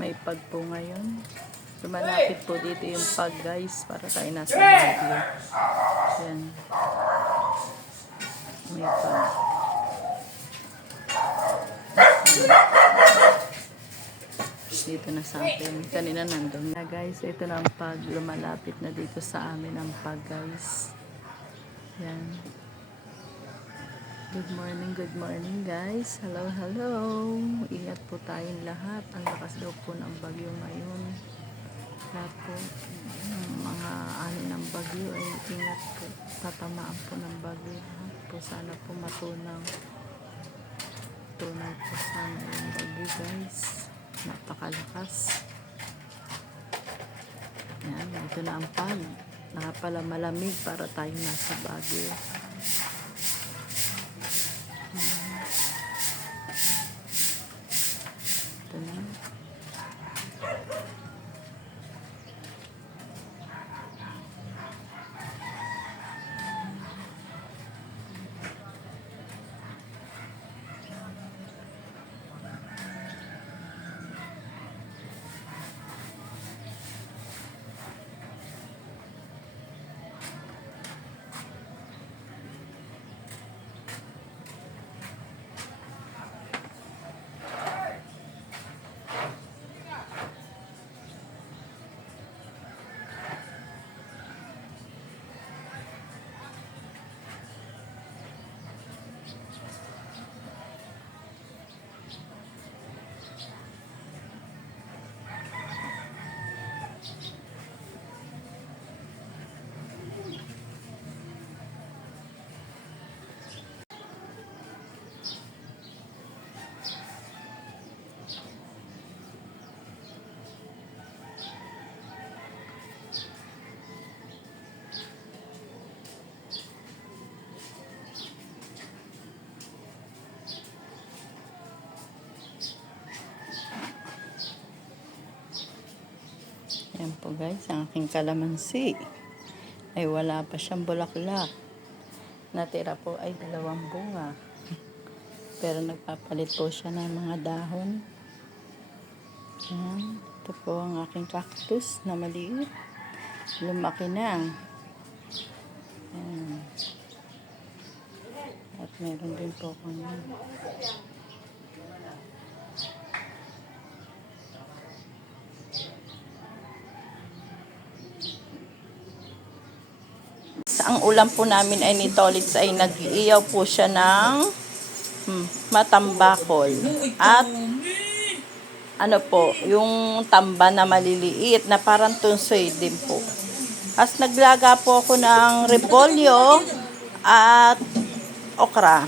May pag po ngayon. Lumalapit po dito yung pag, guys, para tayo nasa Baguio. Yan. May pag. Dito na sa akin. Kanina nandun na, guys. Ito na ang pag. Lumalapit na dito sa amin ang pag, guys. Yan. Good morning, guys. Hello, hello. Ingat po tayong lahat. Ang lakas daw po ng bagyo ngayon. Lahat po, mga ano ng bagyo ay ingat po. Tatamaan po ng bagyo. Po, sana po matunaw. Tunaw po sana yung bagyo, guys. Napakalakas. Yan, ito na ang pag. Nakapala malamig para tayo nasa Baguio. Ito na. Ayan po, guys, ang aking kalamansi ay wala pa siyang bulaklak. Natira po ay 2 bunga. Pero nagpapalit po siya ng mga dahon. Ayan. Ito po ang aking cactus na maliit. Lumaki na. Ayan. At meron din po kung ang ulam po namin ay ni Tolitz ay nag-iiyaw po siya ng matambakol. At ano po, yung tamba na maliliit na parang tunsoy din po. As naglaga po ako ng repolyo at okra.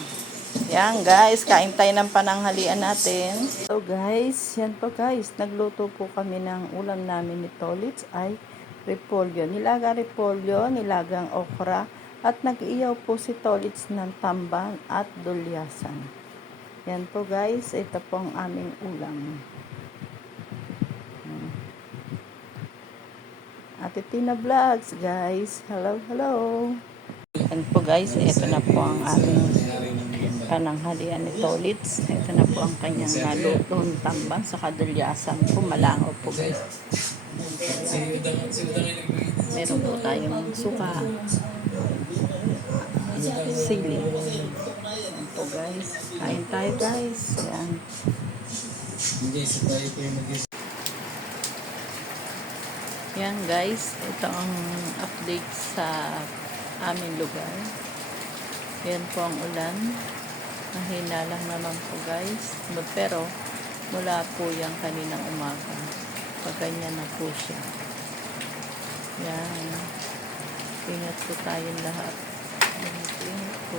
Yan, guys, kain tayo ng pananghalian natin. So guys, yan po, guys, nagluto po kami ng ulam namin ni Tolitz ay repolyo. Nilaga repolyo, nilagang okra, at nag-iyaw po si Tolitz ng tamban at dulyasan. Yan po, guys, ito po ang aming ulam. Ate Tina Vlogs, guys. Hello, hello. Yan po, guys, ito na po ang aming pananghalian ni Tolitz. Ito na po ang kanyang nalutong tamban sa kadulyasan po. Malangaw po, guys. Meron po tayong suka, sili. Yan po, guys. Kain tayo, guys. Yan. Yan, guys. Ito ang update sa aming lugar. Yan po ang ulan. Mahina lang naman po, guys. Pero mula po yung kaninang umaga. Pag ganyan na po siya. Yan. Ingat po tayong lahat. Ingat po.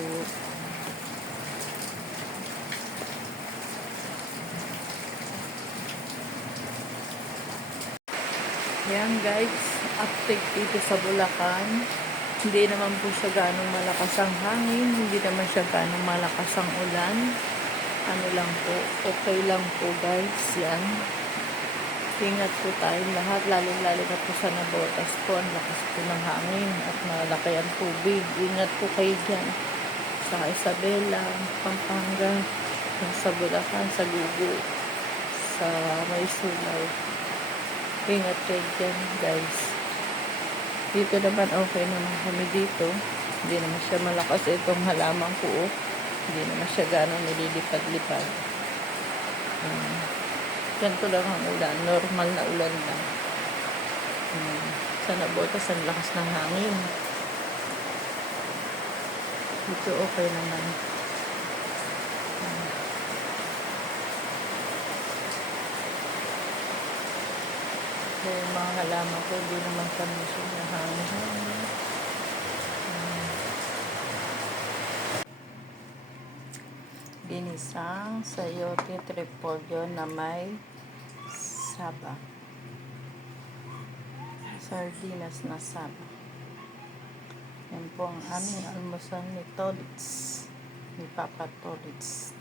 Yan, guys. Update dito sa Bulacan. Hindi naman po siya ganong malakas ang hangin. Hindi naman siya ganong malakas ang ulan. Ano lang po. Okay lang po, guys. Yan. Ingat po tayong lahat, lalo-lalo na po sa Nabotas po. Ang lakas po ng hangin at malaki ang tubig. Ingat po kayo dyan. Sa Isabela, Pampanga, sa Bulacan, sa Lugo, sa sa may sulay. Ingat kayo dyan, guys. Dito naman okay naman kami dito. Hindi naman siya malakas itong halaman ko. Oh. Hindi naman siya gano'ng nililipad-lipad. Ganito lang ang ulan. Normal na ulan lang. Sana butas ang lakas ng hangin. Dito okay naman. Yung mga halaman ko, hindi naman kami siya nahangin. Ginisang sayote tripolyo na may saba. Sardinas na saba. Yan po ang aming almusal ni Tolits. Ni Papa Tolits.